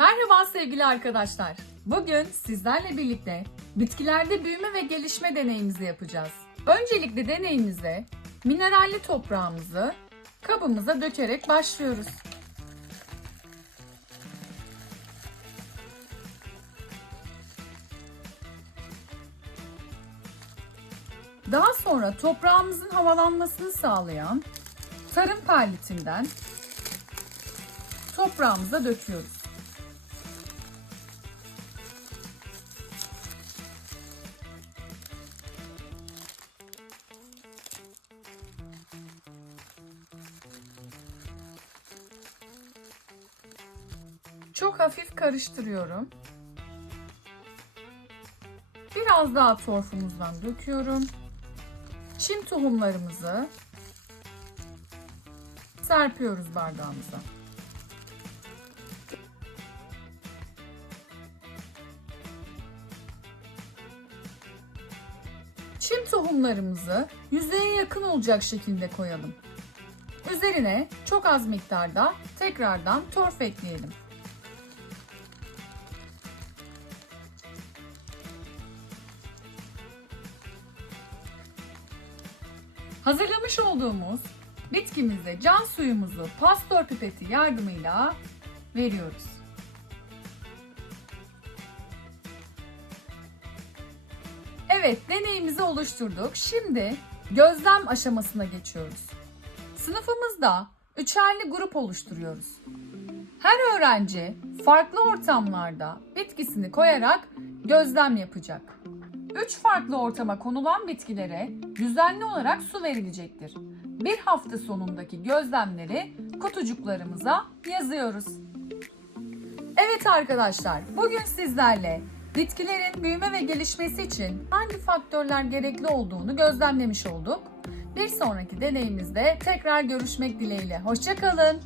Merhaba sevgili arkadaşlar. Bugün sizlerle birlikte bitkilerde büyüme ve gelişme deneyimizi yapacağız. Öncelikle deneyimize mineralli toprağımızı kabımıza dökerek başlıyoruz. Daha sonra toprağımızın havalanmasını sağlayan tarım perlitinden toprağımıza döküyoruz. Çok hafif karıştırıyorum. Biraz daha torfumuzdan döküyorum. Çim tohumlarımızı serpiyoruz bardağımıza. Çim tohumlarımızı yüzeye yakın olacak şekilde koyalım. Üzerine çok az miktarda tekrardan torf ekleyelim. Hazırlamış olduğumuz bitkimize can suyumuzu pastör pipeti yardımıyla veriyoruz. Evet, deneyimizi oluşturduk. Şimdi gözlem aşamasına geçiyoruz. Sınıfımızda üçerli grup oluşturuyoruz. Her öğrenci farklı ortamlarda bitkisini koyarak gözlem yapacak. Üç farklı ortama konulan bitkilere düzenli olarak su verilecektir. Bir hafta sonundaki gözlemleri kutucuklarımıza yazıyoruz. Evet arkadaşlar, bugün sizlerle bitkilerin büyüme ve gelişmesi için hangi faktörler gerekli olduğunu gözlemlemiş olduk. Bir sonraki deneyimizde tekrar görüşmek dileğiyle. Hoşçakalın.